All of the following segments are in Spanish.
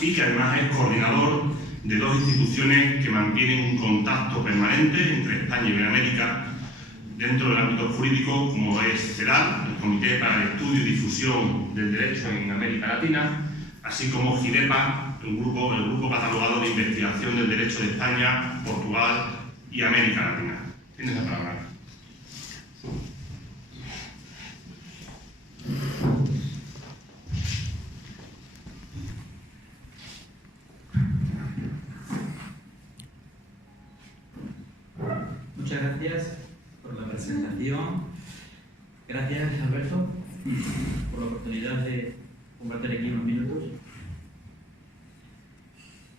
y que además es coordinador de dos instituciones que mantienen un contacto permanente entre España y Iberoamérica dentro del ámbito jurídico, como es CEDAL, el Comité para el Estudio y Difusión del Derecho en América Latina, así como GIDEPA, el grupo catalogador de investigación del derecho de España, Portugal y América Latina. Tienes la palabra. Muchas gracias por la presentación. Gracias, Alberto, por la oportunidad de compartir aquí unos minutos.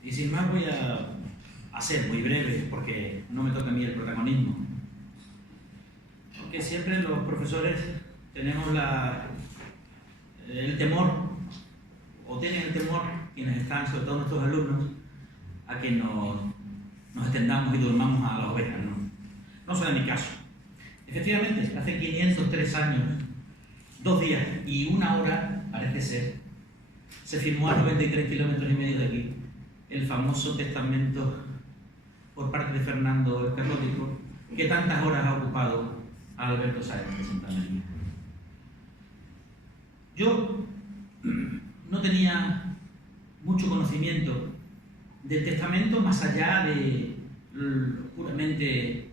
Y sin más voy a ser muy breve, porque no me toca a mí el protagonismo. Porque siempre los profesores tenemos el temor, o tienen el temor, quienes están, sobre todo nuestros alumnos, a que nos extendamos y durmamos a las ovejas, ¿no? No será mi caso. Efectivamente, hace 503 años, 2 días y 1 hora, parece ser, se firmó a 93 kilómetros y medio de aquí el famoso testamento por parte de Fernando el Católico, que tantas horas ha ocupado a Alberto Sáenz de Santa María. Yo no tenía mucho conocimiento del testamento más allá de puramente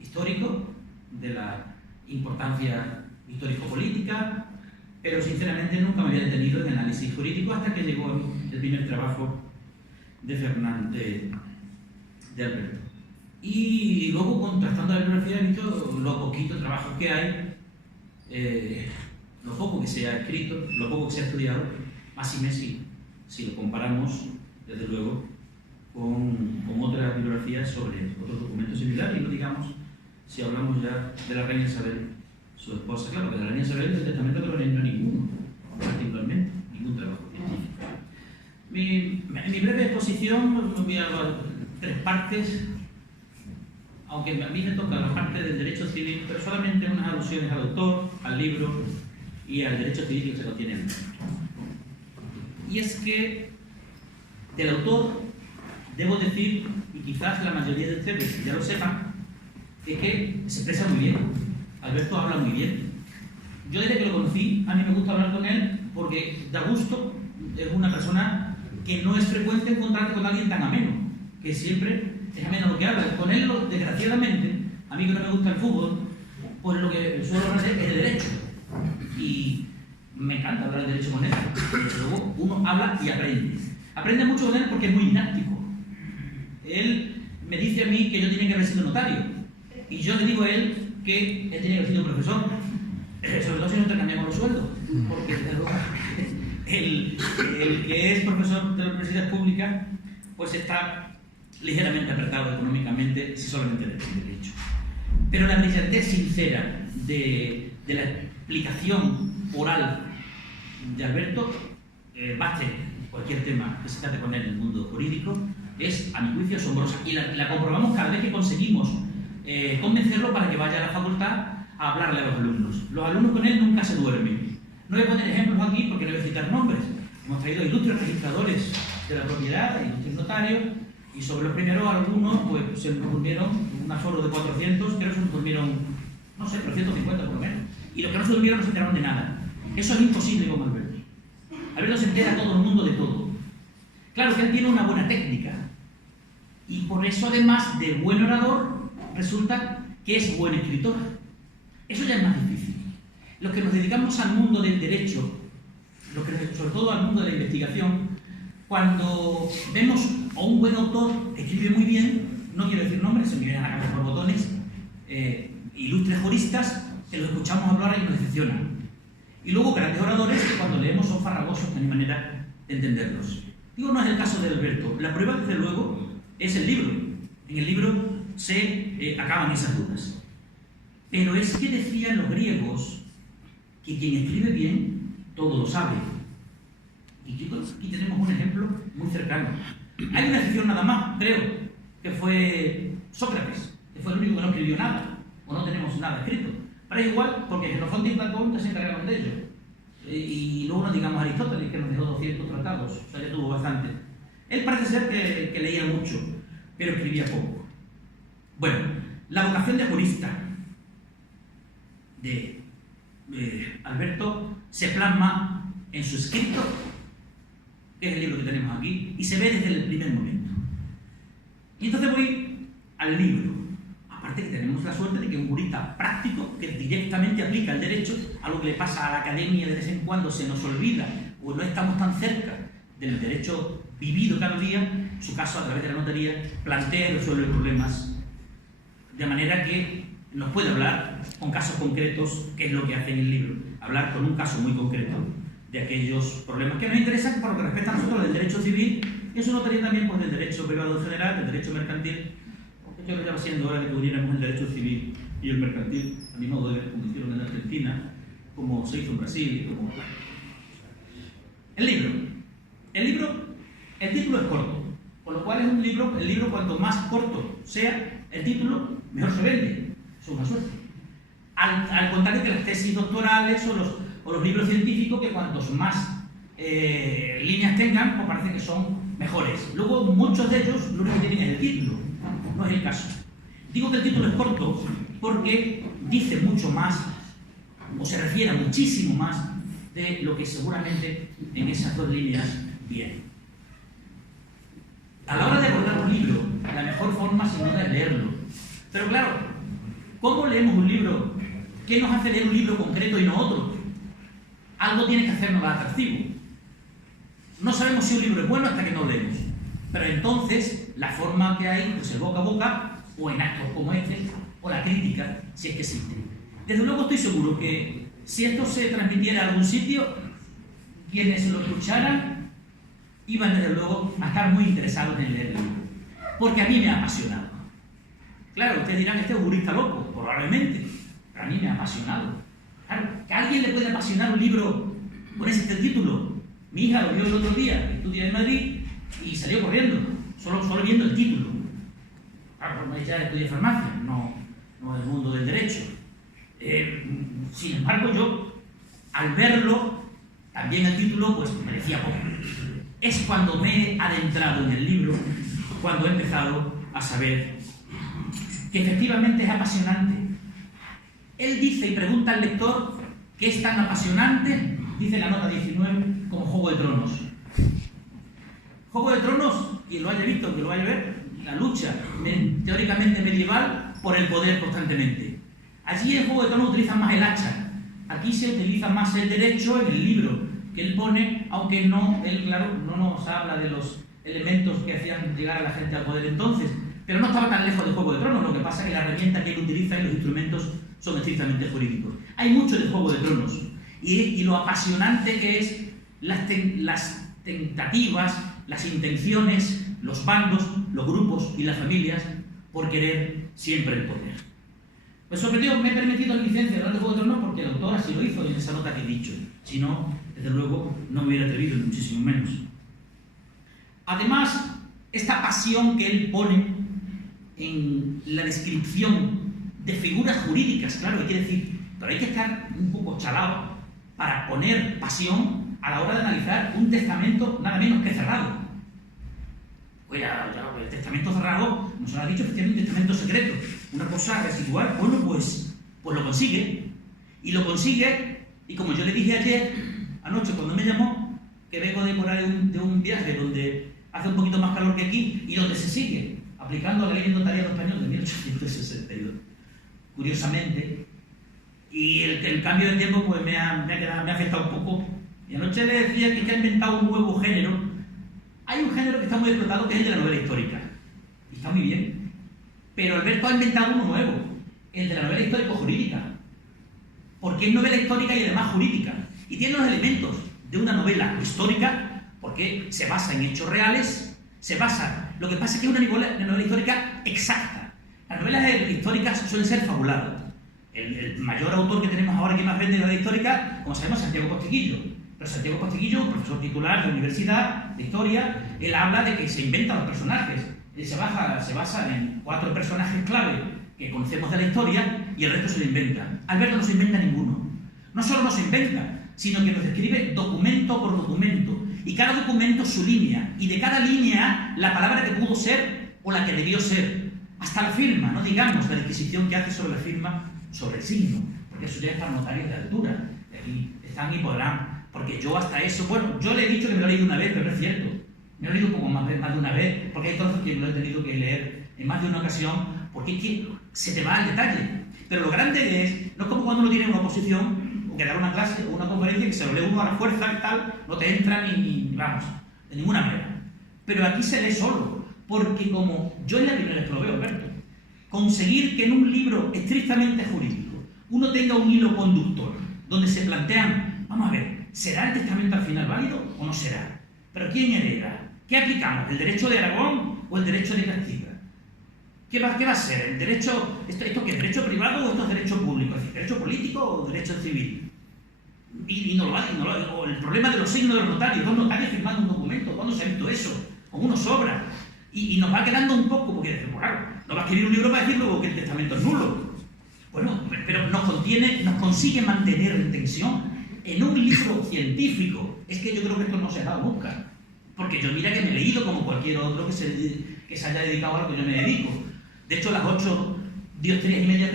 histórico, de la importancia histórico-política, pero sinceramente nunca me había detenido en análisis jurídico hasta que llegó el primer trabajo de Alberto. Y luego, contrastando la bibliografía, he visto lo poquito trabajo que hay, lo poco que se ha escrito, lo poco que se ha estudiado, más y menos si lo comparamos, desde luego, con otras bibliografías sobre otros documentos similares, y no digamos si hablamos ya de la reina Isabel, su esposa. Claro, que de la reina Isabel del testamento no hay ninguno, particularmente, ningún trabajo científico. Mi breve exposición voy a dar 3 partes, aunque a mí me toca la parte del derecho civil, pero solamente unas alusiones al autor, al libro y al derecho civil que se lo tienen. Y es que del autor debo decir, y quizás la mayoría de ustedes ya lo sepan, es que se expresa muy bien. Alberto habla muy bien. Yo desde que lo conocí, a mí me gusta hablar con él porque da gusto. Es una persona que no es frecuente encontrarte con alguien tan ameno, que siempre es ameno lo que habla. Con él, desgraciadamente, a mí que no me gusta el fútbol, pues lo que suelo hablar es de derecho. Y me encanta hablar de derecho con él. Desde luego, uno habla y aprende. Aprende mucho con él porque es muy didáctico. Él me dice a mí que yo tenía que haber sido notario. Y yo le digo a él que él tenía que haber sido profesor. Sobre todo si no intercambiamos los sueldos. Porque el que es profesor de la universidad pública, pues está ligeramente apretado económicamente si solamente le tiene derecho. Pero la brillantez sincera de la explicación oral de Alberto, bate cualquier tema que se trate con él en el mundo jurídico, es a mi juicio asombrosa. Y la comprobamos cada vez que conseguimos convencerlo para que vaya a la facultad a hablarle a los alumnos. Los alumnos con él nunca se duermen. No voy a poner ejemplos aquí porque no voy a citar nombres. Hemos traído ilustres registradores de la propiedad, ilustres notarios, y sobre los primeros algunos pues se durmieron, un aforo de 400, creo que se durmieron, no sé, 350 por lo menos. Y los que no se durmieron no se enteraron de nada. Eso es imposible con Alberto. Alberto se entera a todo el mundo de todo. Claro que él tiene una buena técnica. Y por eso, además de buen orador, resulta que es buen escritor. Eso ya es más difícil. Los que nos dedicamos al mundo del derecho, sobre todo al mundo de la investigación, cuando vemos a un buen autor escribe muy bien, no quiero decir nombres, se me vienen a la cabeza por botones, ilustres juristas que los escuchamos hablar y nos decepcionan. Y luego grandes oradores que cuando leemos son farragosos, no hay manera de entenderlos. Digo, no es el caso de Alberto. La prueba, desde luego, es el libro. En el libro se acaban esas dudas. Pero es que decían los griegos que quien escribe bien, todo lo sabe. Y chicos, aquí tenemos un ejemplo muy cercano. Hay una excepción nada más, creo, que fue Sócrates, que fue el único que no escribió nada, o no tenemos nada escrito. Pero es igual, porque Xenofonte y Platón se encargaron de ello. y luego no digamos Aristóteles, que nos dejó 200 tratados, o sea, ya tuvo bastante. Él parece ser que leía mucho, pero escribía poco. Bueno, la vocación de jurista de Alberto se plasma en su escrito, que es el libro que tenemos aquí, y se ve desde el primer momento. Y entonces voy al libro. Aparte que tenemos la suerte de que un jurista práctico que directamente aplica el derecho, algo que le pasa a la academia de vez en cuando se nos olvida o no estamos tan cerca del derecho vivido cada día, en su caso a través de la notaría, plantea y resuelve problemas de manera que nos puede hablar con casos concretos, que es lo que hace en el libro, hablar con un caso muy concreto de aquellos problemas que nos interesan por lo que respecta a nosotros del derecho civil y eso notaría también por el derecho privado en general, del derecho mercantil. Yo creo que ya va siendo hora de que uniéramos el derecho civil y el mercantil, a mi modo de ver, como hicieron en Argentina, como se hizo en Brasil, como... El título es corto, con lo cual es un libro, el libro cuanto más corto sea el título, mejor se vende. Eso es una suerte. Al contrario que las tesis doctorales o los libros científicos, que cuantos más líneas tengan, pues parece que son mejores. Luego, muchos de ellos lo único que tienen es el título. No es el caso. Digo que el título es corto porque dice mucho más, o se refiere muchísimo más de lo que seguramente en esas dos líneas viene. A la hora de abordar un libro, la mejor forma sin duda es leerlo. Pero claro, ¿cómo leemos un libro? ¿Qué nos hace leer un libro concreto y no otro? Algo tiene que hacernos atractivo. No sabemos si un libro es bueno hasta que no lo leemos. Pero entonces, la forma que hay, pues el boca a boca, o en actos como este, o la crítica, si es que existe. Desde luego estoy seguro que si esto se transmitiera a algún sitio, quienes lo escucharan iban desde luego a estar muy interesados en leerlo. Porque a mí me ha apasionado. Claro, ustedes dirán, este es un jurista loco, probablemente, pero a mí me ha apasionado. Claro, que a alguien le puede apasionar un libro con ese título. Mi hija lo vio el otro día, estudia en Madrid, y salió corriendo, solo viendo el título. Claro, ella estudia farmacia, no el mundo del derecho. Sin embargo, yo, al verlo, también el título, pues me decía poco. Es cuando me he adentrado en el libro, cuando he empezado a saber que efectivamente es apasionante. Él dice y pregunta al lector que es tan apasionante, dice la nota 19, como Juego de Tronos. Juego de Tronos, quien lo haya visto, que lo vaya a ver, la lucha teóricamente medieval por el poder constantemente. Allí en Juego de Tronos utilizan más el hacha, aquí se utiliza más el derecho en el libro que él pone, aunque no, él claro, no nos habla de los elementos que hacían llegar a la gente al poder entonces, pero no estaba tan lejos de Juego de Tronos, lo que pasa es que la herramienta que él utiliza y los instrumentos son estrictamente jurídicos. Hay mucho de Juego de Tronos, y lo apasionante que es las tentativas, las intenciones, los bandos, los grupos y las familias por querer siempre el poder. Pues sobre todo me he permitido la licencia de hablar de Juego de Tronos porque el autor así lo hizo en esa nota que he dicho. Si no, desde luego, no me hubiera atrevido, ni muchísimo menos. Además, esta pasión que él pone en la descripción de figuras jurídicas, claro, hay que decir, pero hay que estar un poco chalado para poner pasión a la hora de analizar un testamento nada menos que cerrado. Pues el testamento cerrado, nos ha dicho que tiene un testamento secreto, una cosa residual. Bueno, pues lo consigue. Y lo consigue, y como yo le dije ayer, anoche cuando me llamó, que vengo de por ahí de un viaje donde hace un poquito más calor que aquí, y donde se sigue aplicando la ley de notariado español de 1862. Curiosamente, y el cambio de tiempo pues me ha afectado un poco. Y anoche le decía que ha inventado un nuevo género. Hay un género que está muy explotado, que es el de la novela histórica. Y está muy bien. Pero Alberto ha inventado uno nuevo, el de la novela histórico-jurídica. Porque es novela histórica y además jurídica. Y tiene los elementos de una novela histórica, porque se basa en hechos reales, lo que pasa es que es una novela histórica exacta. Las novelas históricas suelen ser fabuladas. El mayor autor que tenemos ahora que más vende de novela histórica, como sabemos, es Santiago Posteguillo. Pero Santiago Posteguillo, profesor titular de la Universidad de Historia, él habla de que se inventan los personajes. Él se basa en 4 personajes clave que conocemos de la historia y el resto se lo inventa. Alberto no se inventa ninguno. No solo no se inventa, sino que nos describe documento por documento, y cada documento su línea, y de cada línea la palabra que pudo ser o la que debió ser, hasta la firma, no digamos la disquisición que hace sobre la firma, sobre el signo, porque eso ya es para notarios de altura, aquí están y podrán, porque yo hasta eso, bueno, yo le he dicho que me lo he leído una vez, pero no es cierto, me lo he leído un poco más de una vez, porque hay trozos que lo he tenido que leer en más de una ocasión, porque es que se te va al detalle. Pero lo grande es, no es como cuando uno tiene una oposición, o que dar una clase o una conferencia que se lo lee uno a la fuerza y tal, no te entra ni vamos, de ninguna manera. Pero aquí se lee solo, porque como yo en la primera vez que lo veo, Alberto, conseguir que en un libro estrictamente jurídico uno tenga un hilo conductor, donde se plantean, vamos a ver, ¿será el testamento al final válido o no será? ¿Pero quién hereda? ¿Qué aplicamos? ¿El derecho de Aragón o el derecho de Castilla? ¿Qué va a ser? ¿El derecho, esto qué es derecho privado o esto es derecho público? ¿Es decir, derecho político o derecho civil? Y no lo va, o el problema de los signos de los notarios, dos notarios firmando un documento, ¿cuándo se ha visto eso? Con uno sobra. Y nos va quedando un poco, porque decimos, claro, no va a escribir un libro para decir luego que el testamento es nulo. Bueno, pero nos consigue mantener en tensión en un libro científico. Es que yo creo que esto no se ha dado nunca. Porque yo mira que me he leído como cualquier otro que se haya dedicado a lo que yo me dedico. De hecho, las 8 dioptrías y media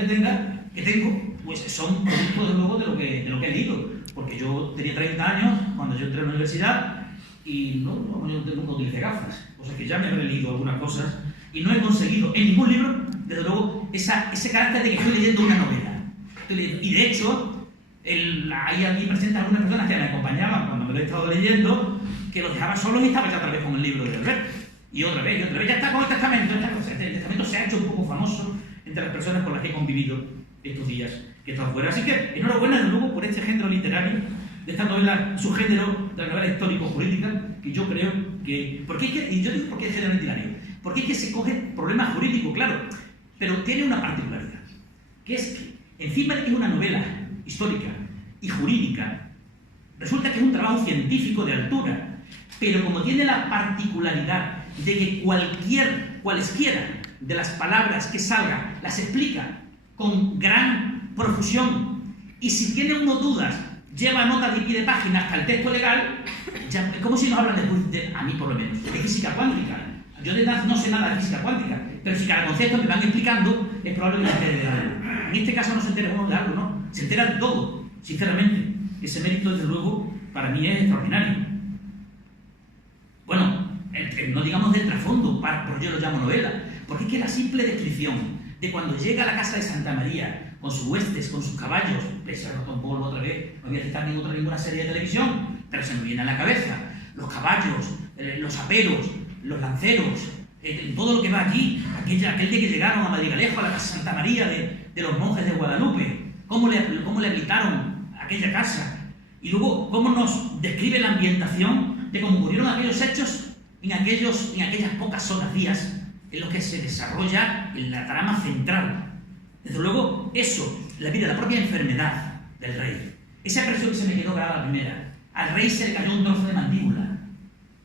que tengo, pues son producto de luego de lo que he leído. Porque yo tenía 30 años cuando yo entré a la universidad y yo nunca utilicé gafas. O sea que ya me he leído algunas cosas y no he conseguido en ningún libro, desde luego, ese carácter de que estoy leyendo una novela. Y de hecho, hay aquí presentes algunas personas que me acompañaban cuando me lo he estado leyendo, que los dejaba solos y estaba ya otra vez con el libro de Alberto. Y otra vez, ya está con el testamento. El testamento se ha hecho un poco famoso entre las personas con las que he convivido estos días que he estado fuera. Así que enhorabuena, desde luego, por este género literario, de esta novela, su género de la novela histórico-jurídica, que yo creo que... y yo digo por qué es género literario. Porque es que se coge problemas jurídicos, claro, pero tiene una particularidad, que es que encima de que es una novela histórica y jurídica, resulta que es un trabajo científico de altura, pero como tiene la particularidad de que cualesquiera de las palabras que salgan las explica con gran profusión, y si tiene uno dudas lleva nota de pie de página hasta el texto legal, ya, es como si nos hablan a mí por lo menos, de física cuántica. Yo de edad no sé nada de física cuántica, pero si cada concepto me van explicando, es probable que se entere de algo. En este caso no se entera uno de algo, ¿no? Se entera de todo, sinceramente. Ese mérito, desde luego, para mí es extraordinario. Bueno, no digamos del trasfondo, por yo lo llamo novela, porque es que la simple descripción de cuando llega a la casa de Santa María, con sus huestes, con sus caballos, se ha roto un polvo otra vez, no voy a citar ninguna serie de televisión, pero se me viene a la cabeza, los caballos, los aperos, los lanceros, todo lo que va allí, aquel día que llegaron a Madrigalejo, a la casa de Santa María de los monjes de Guadalupe, cómo le habilitaron aquella casa, y luego cómo nos describe la ambientación de cómo ocurrieron aquellos hechos en aquellas pocas horas, días, en los que se desarrolla la trama central. Desde luego, eso, la propia enfermedad del rey, esa expresión que se me quedó grabada la primera, al rey se le cayó un trozo de mandíbula.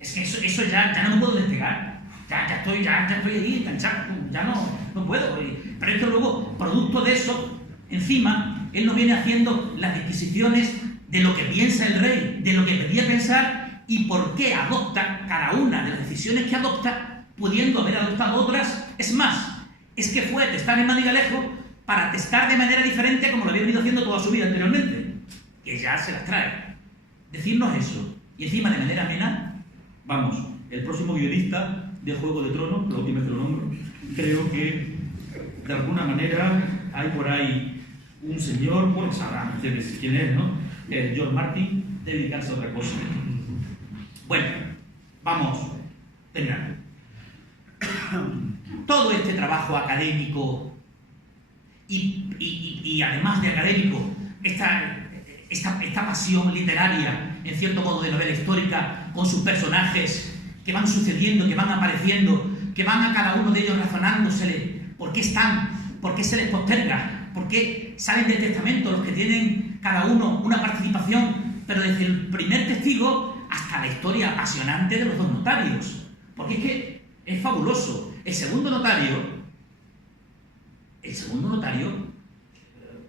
Es que eso ya no me puedo despegar. Ya estoy ahí enganchado, ya no puedo. Pero esto luego, producto de eso, encima, él nos viene haciendo las disquisiciones de lo que piensa el rey, de lo que pedía pensar y por qué adopta cada una de las decisiones que adopta, pudiendo haber adoptado otras. Es más, es que fue testar en Madrigalejo para testar de manera diferente como lo había venido haciendo toda su vida anteriormente, que ya se las trae. Decirnos eso, y encima de manera amena. Vamos, el próximo guionista de Juego de Tronos, la última vez que lo nombro, creo que de alguna manera hay por ahí un señor, bueno, sabrán ustedes quién es, ¿no? George Martin, debe dedicarse a otra cosa. Bueno, vamos, terminando. Todo este trabajo académico y además de académico, esta pasión literaria, en cierto modo de novela histórica, con sus personajes que van sucediendo, que van apareciendo, que van a cada uno de ellos razonándosele por qué están, por qué se les posterga, por qué salen del testamento los que tienen cada uno una participación, pero desde el primer testigo hasta la historia apasionante de los dos notarios, porque es que es fabuloso. El segundo notario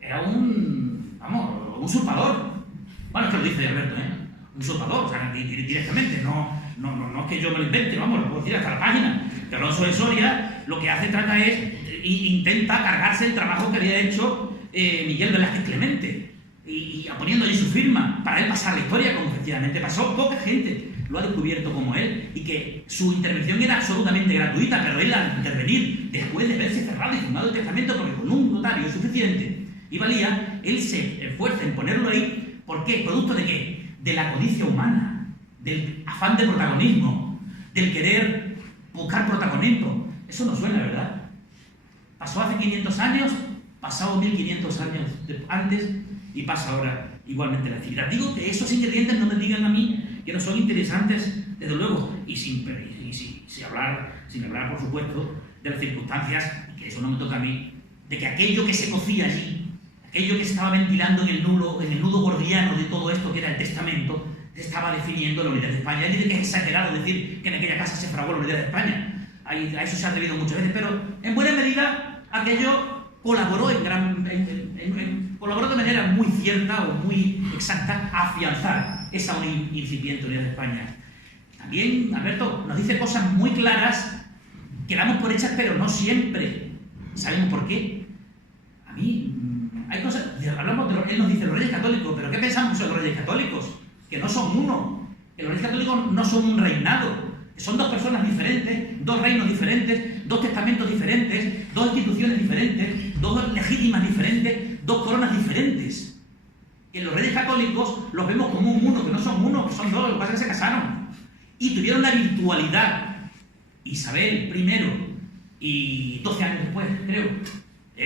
era un usurpador. Bueno, es que lo dice Alberto, un usurpador, o sea, directamente, no es que yo me lo invente, vamos, lo puedo decir hasta la página. Que Alonso de Soria lo que trata es, intenta cargarse el trabajo que había hecho Miguel Velázquez Clemente, y poniendo allí su firma, para él pasar la historia como efectivamente pasó. Poca gente lo ha descubierto como él, y que su intervención era absolutamente gratuita, pero él al intervenir, después de verse cerrado y firmado el testamento, porque con un notario es suficiente, y valía, él se esfuerza en ponerlo ahí. ¿Por qué? ¿Producto de qué? De la codicia humana, del afán de protagonismo, del querer buscar protagonismo. Eso no suena, ¿verdad? Pasó hace 500 años, pasado 1500 años antes, y pasa ahora igualmente la actividad. Digo que esos ingredientes no me digan a mí que no son interesantes, desde luego, y sin hablar, por supuesto, de las circunstancias, que eso no me toca a mí, de que aquello que se cocía allí, aquello que se estaba ventilando en el nudo gordiano de todo esto que era el testamento, se estaba definiendo la unidad de España. Él dice que es exagerado decir que en aquella casa se fraguó la unidad de España. A eso se ha atrevido muchas veces, pero en buena medida aquello colaboró colaboró de manera muy cierta o muy exacta a afianzar esa incipiente unidad de España. También, Alberto, nos dice cosas muy claras que damos por hechas, pero no siempre sabemos por qué. A mí, hay cosas, él nos dice los Reyes Católicos, pero ¿qué pensamos sobre los Reyes Católicos? Que no son uno, que los Reyes Católicos no son un reinado, que son dos personas diferentes, dos reinos diferentes, dos testamentos diferentes, dos instituciones diferentes, dos legítimas diferentes, dos coronas diferentes. Que los Reyes Católicos los vemos como un uno, que no son uno, que son dos, lo que pasa es que se casaron. Y tuvieron la virtualidad, Isabel I y 12 años después, creo,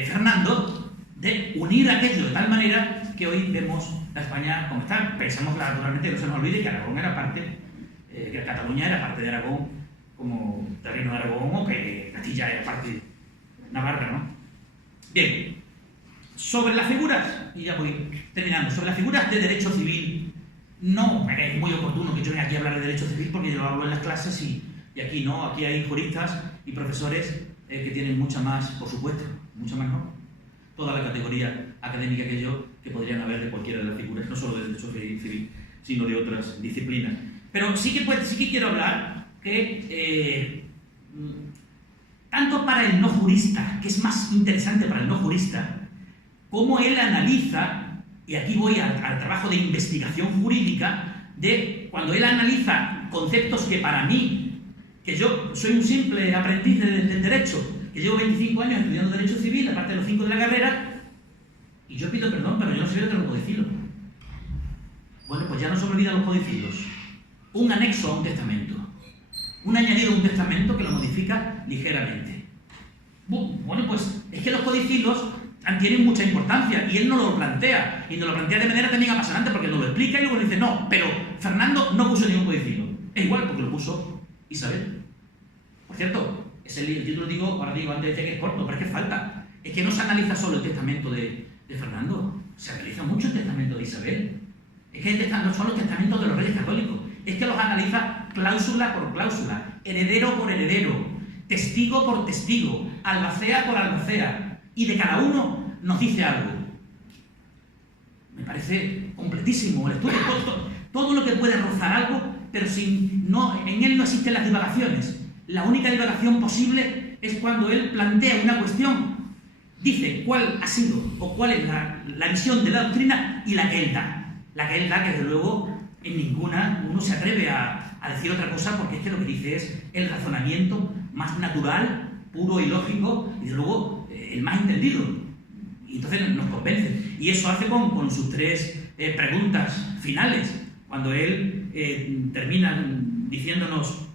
Fernando, de unir aquello de tal manera que hoy vemos la España como está. Pensamos naturalmente que no se nos olvide que Aragón era parte, que Cataluña era parte de Aragón, como el Reino de Aragón, o que Castilla era parte de Navarra, ¿no? Bien, sobre las figuras, y ya voy terminando, sobre las figuras de derecho civil, no es muy oportuno que yo venga aquí a hablar de derecho civil porque yo lo hablo en las clases y aquí no, aquí hay juristas y profesores que tienen mucha más, por supuesto, mucha más, ¿no? Toda la categoría académica que yo, que podrían haber de cualquiera de las figuras, no solo de derecho civil, sino de otras disciplinas. Pero sí que quiero hablar que, tanto para el no jurista, que es más interesante para el no jurista, cómo él analiza, y aquí voy al trabajo de investigación jurídica, de cuando él analiza conceptos que para mí, que yo soy un simple aprendiz del derecho, que llevo 25 años estudiando Derecho Civil, aparte de los 5 de la carrera, y yo pido perdón, pero yo no sabía de los codicilos. Bueno, pues ya no se me olvidan los codicilos. Un anexo a un testamento. Un añadido a un testamento que lo modifica ligeramente. Bueno, pues es que los codicilos tienen mucha importancia, y él no lo plantea, y nos lo plantea de manera también apasionante, porque nos lo explica y luego dice, no, pero Fernando no puso ningún codicilo. Es igual, porque lo puso Isabel. Por cierto, el título ahora digo, antes decía que es corto, pero es que falta. Es que no se analiza solo el testamento de Fernando, se analiza mucho el testamento de Isabel. Es que no son los testamentos de los Reyes Católicos, es que los analiza cláusula por cláusula, heredero por heredero, testigo por testigo, albacea por albacea, y de cada uno nos dice algo. Me parece completísimo el estudio, todo lo que puede rozar algo, pero en él no existen las divagaciones. La única divagación posible es cuando él plantea una cuestión, dice cuál ha sido o cuál es la visión de la doctrina y la que él da. La que él da, que desde luego en ninguna uno se atreve a decir otra cosa, porque es que lo que dice es el razonamiento más natural, puro y lógico, y desde luego el más entendido. Y entonces nos convence. Y eso hace con sus tres preguntas finales, cuando él termina diciéndonos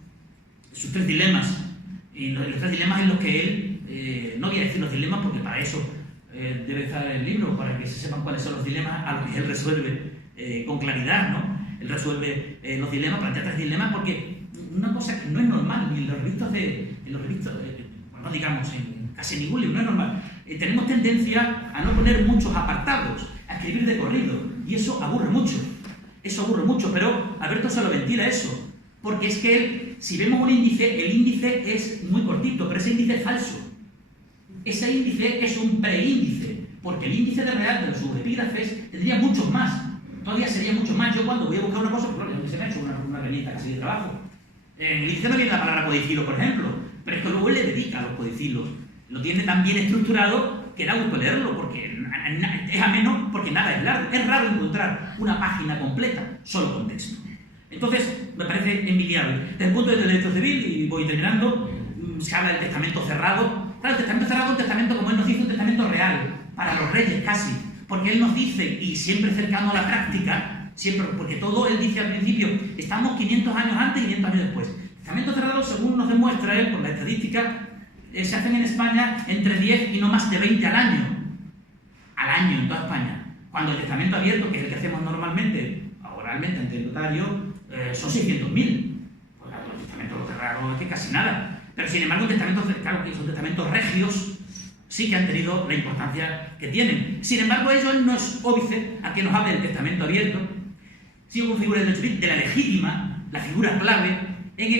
sus tres dilemas, y los tres dilemas en los que él, no voy a decir los dilemas porque para eso debe estar el libro, para que se sepan cuáles son los dilemas a los que él resuelve con claridad, ¿no? Él resuelve los dilemas, plantea tres dilemas, porque una cosa que no es normal, ni en los revistas, no digamos en casi ningún libro, no es normal. Tenemos tendencia a no poner muchos apartados, a escribir de corrido, y eso aburre mucho, pero Alberto se lo ventila eso. Porque es que él, si vemos un índice, el índice es muy cortito, pero ese índice es falso. Ese índice es un preíndice, porque el índice de real de los subepígrafes tendría muchos más. todavía sería mucho más. Yo cuando voy a buscar una cosa, pues claro, se me ha hecho una herramienta casi de trabajo. En el índice no viene la palabra codicilo, por ejemplo, pero es que luego él le dedica a los codicilos. Lo tiene tan bien estructurado que da gusto leerlo, porque es ameno, porque nada es largo. Es raro encontrar una página completa solo con texto. Entonces, me parece envidiable. Desde el punto de vista del derecho civil, y voy terminando, se habla del testamento cerrado. Claro, el testamento cerrado es un testamento, como él nos dice, un testamento real, para los reyes casi, porque él nos dice, y siempre cercano a la práctica, siempre, porque todo él dice al principio, estamos 500 años antes y 500 años después. Testamento cerrado, según nos demuestra él, por la estadística, se hacen en España entre 10 y no más de 20 al año en toda España. Cuando el testamento abierto, que es el que hacemos normalmente, oralmente ante el notario, son 600.000. Pues claro, el testamento cerrado es que casi nada. Pero sin embargo, claro que son testamentos regios, sí que han tenido la importancia que tienen. Sin embargo, ello no es óbice a que nos hable del testamento abierto, sino como figura del derecho civil, de la legítima, la figura clave.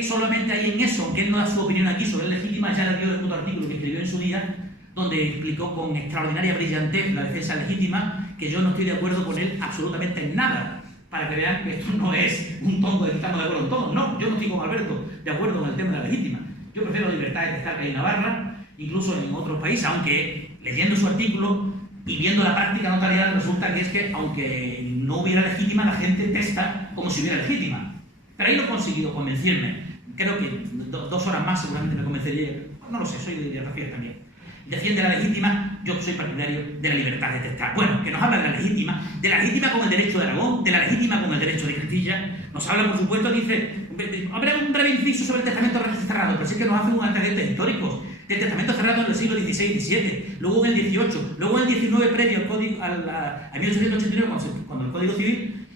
Solamente hay en eso, aunque él no da su opinión aquí sobre la legítima, ya la dio el artículo que escribió en su día, donde explicó con extraordinaria brillantez la defensa legítima, que yo no estoy de acuerdo con él absolutamente en nada, para que vean que esto no es un tongo de que estamos de acuerdo en todo. No, yo no estoy con Alberto de acuerdo con el tema de la legítima. Yo prefiero la libertad de descarga en Navarra, incluso en otros países, aunque leyendo su artículo y viendo la práctica notarial resulta que es que, aunque no hubiera legítima, la gente testa como si hubiera legítima. Pero ahí no he conseguido convencerme. Creo que 2 horas más seguramente me convencería. No lo sé, soy de Rafael también. Defiende la legítima, yo soy partidario de la libertad de testar. Bueno, que nos habla de la legítima con el derecho de Aragón, de la legítima con el derecho de Castilla. Nos habla, por supuesto, dice, habrá un breve inciso sobre el testamento cerrado, pero sí que nos hace un antecedentes históricos. Del testamento cerrado en el siglo XVI y XVII, luego en el XVIII, luego en el XIX previo a 1889 cuando el Código Civil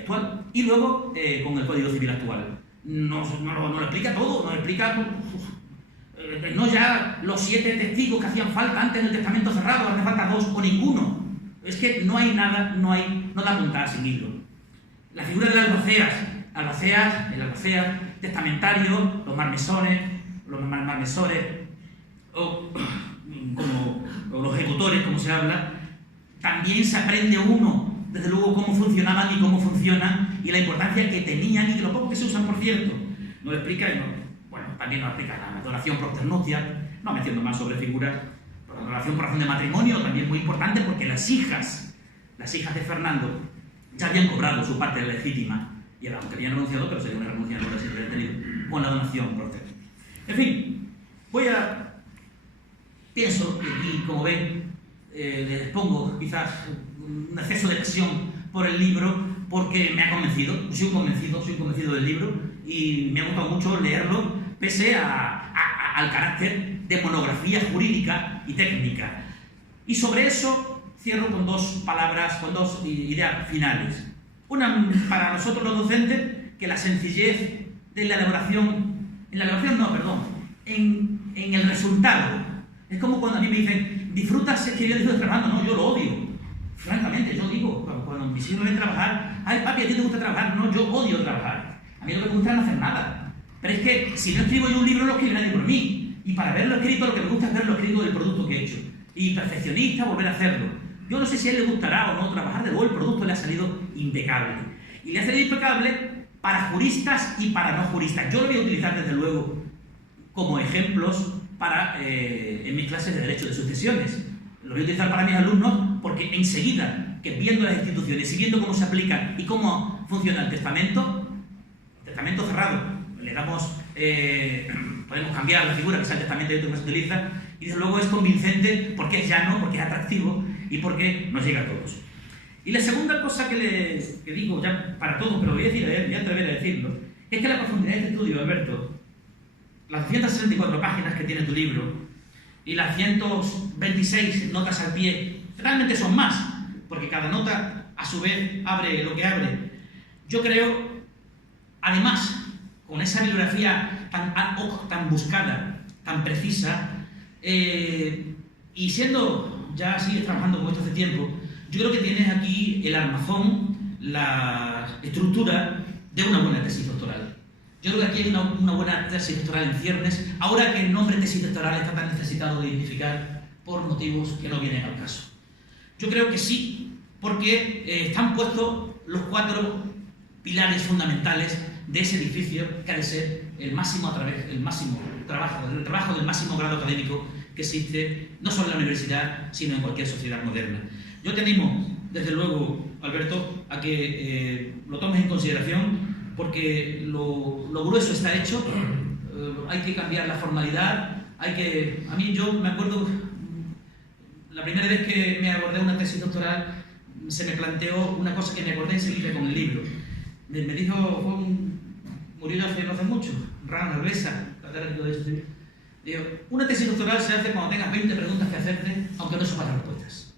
actual, y luego con el Código Civil actual. No lo explica todo, nos explica no ya los 7 testigos que hacían falta antes en el testamento cerrado, hace falta 2 o ninguno. Es que no hay nada, no da puntada sin hilo. La figura de las el albacea testamentario, los marmesores, o los ejecutores, como se habla. También se aprende uno, desde luego, cómo funcionaban y cómo funcionan, y la importancia que tenían, y que lo poco que se usan, por cierto, nos explica, también nos explica la adoración prosternutia, no me entiendo más sobre figuras, pero la adoración por razón de matrimonio también es muy importante, porque las hijas de Fernando ya habían cobrado su parte de legítima, y aunque habían renunciado, pero sería una renuncia no si hubiera tenido, con la donación prosternutia. En fin, pienso que aquí, como ven, les pongo quizás un exceso de pasión por el libro, porque me ha convencido, soy convencido del libro, y me ha gustado mucho leerlo, pese al carácter de monografía jurídica y técnica. Y sobre eso cierro con 2 palabras, con 2 ideas finales. Una, para nosotros los docentes, que la sencillez de la elaboración, en el resultado. Es como cuando a mí me dicen, ¿disfrutas escribiendo trabajando? No, yo lo odio. Francamente, yo digo, cuando mis hijos ven trabajar, ay papi, ¿a ti te gusta trabajar? No, yo odio trabajar. A mí lo que me gusta es no hacer nada. Pero es que si no escribo yo un libro, no lo escribe nadie por mí. Y para verlo escrito, lo que me gusta es ver lo escrito del producto que he hecho. Y perfeccionista, volver a hacerlo. Yo no sé si a él le gustará o no trabajar, de luego el producto le ha salido impecable. Y le ha salido impecable para juristas y para no juristas. Yo lo voy a utilizar, desde luego, como ejemplos en mis clases de Derecho de Sucesiones. Lo voy a utilizar para mis alumnos porque enseguida, que viendo las instituciones y viendo cómo se aplica y cómo funciona el testamento cerrado, le damos, podemos cambiar la figura que sea el testamento abierto que se utiliza, y desde luego es convincente porque es llano, porque es atractivo y porque nos llega a todos. Y la segunda cosa que digo ya para todos, pero voy a atrever a decirlo, es que la profundidad de este estudio, Alberto, las 164 páginas que tiene tu libro y las 126 notas al pie, realmente son más, porque cada nota a su vez abre lo que abre. Yo creo, además, con esa bibliografía tan buscada, tan precisa, y siendo ya sigues trabajando con esto hace tiempo, yo creo que tienes aquí el armazón, la estructura de una buena tesis doctoral. Yo creo que aquí hay una buena tesis doctoral en ciernes, ahora que el nombre tesis doctoral está tan necesitado de identificar por motivos que no vienen al caso. Yo creo que sí, porque están puestos los 4 pilares fundamentales de ese edificio que ha de ser el trabajo del máximo grado académico que existe, no solo en la universidad, sino en cualquier sociedad moderna. Yo te animo, desde luego, Alberto, a que lo tomes en consideración, porque lo grueso está hecho, hay que cambiar la formalidad, a mí yo me acuerdo, la primera vez que me abordé una tesis doctoral, se me planteó una cosa que me acordé enseguida con el libro. Me dijo, murió hace no hace mucho, Rana Resa, catedrático de esto. Digo, una tesis doctoral se hace cuando tengas 20 preguntas que hacerte, aunque no sepas las respuestas.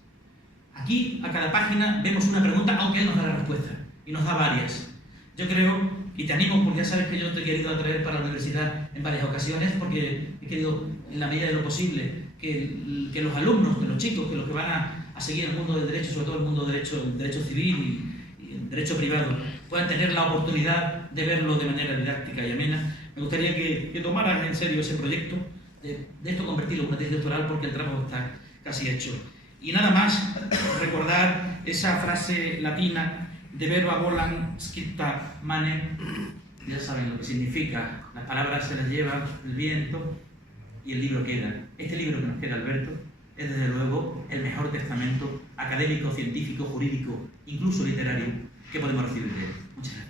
Aquí, a cada página, vemos una pregunta, aunque él nos da la respuesta, y nos da varias. Yo creo, y te animo, porque ya sabes que yo te he querido atraer para la universidad en varias ocasiones, porque he querido, en la medida de lo posible, que los alumnos, que los chicos, que los que van a seguir el mundo del derecho, sobre todo el mundo del derecho civil y el derecho privado, puedan tener la oportunidad de verlo de manera didáctica y amena. Me gustaría que tomaras en serio ese proyecto, de esto convertirlo en una tesis doctoral, porque el trabajo está casi hecho. Y nada más, recordar esa frase latina de verba volant scripta manem. Ya saben lo que significa, las palabras se las lleva el viento y el libro queda. Este libro que nos queda, Alberto, es desde luego el mejor testamento académico, científico, jurídico, incluso literario, que podemos recibir de él. Muchas gracias.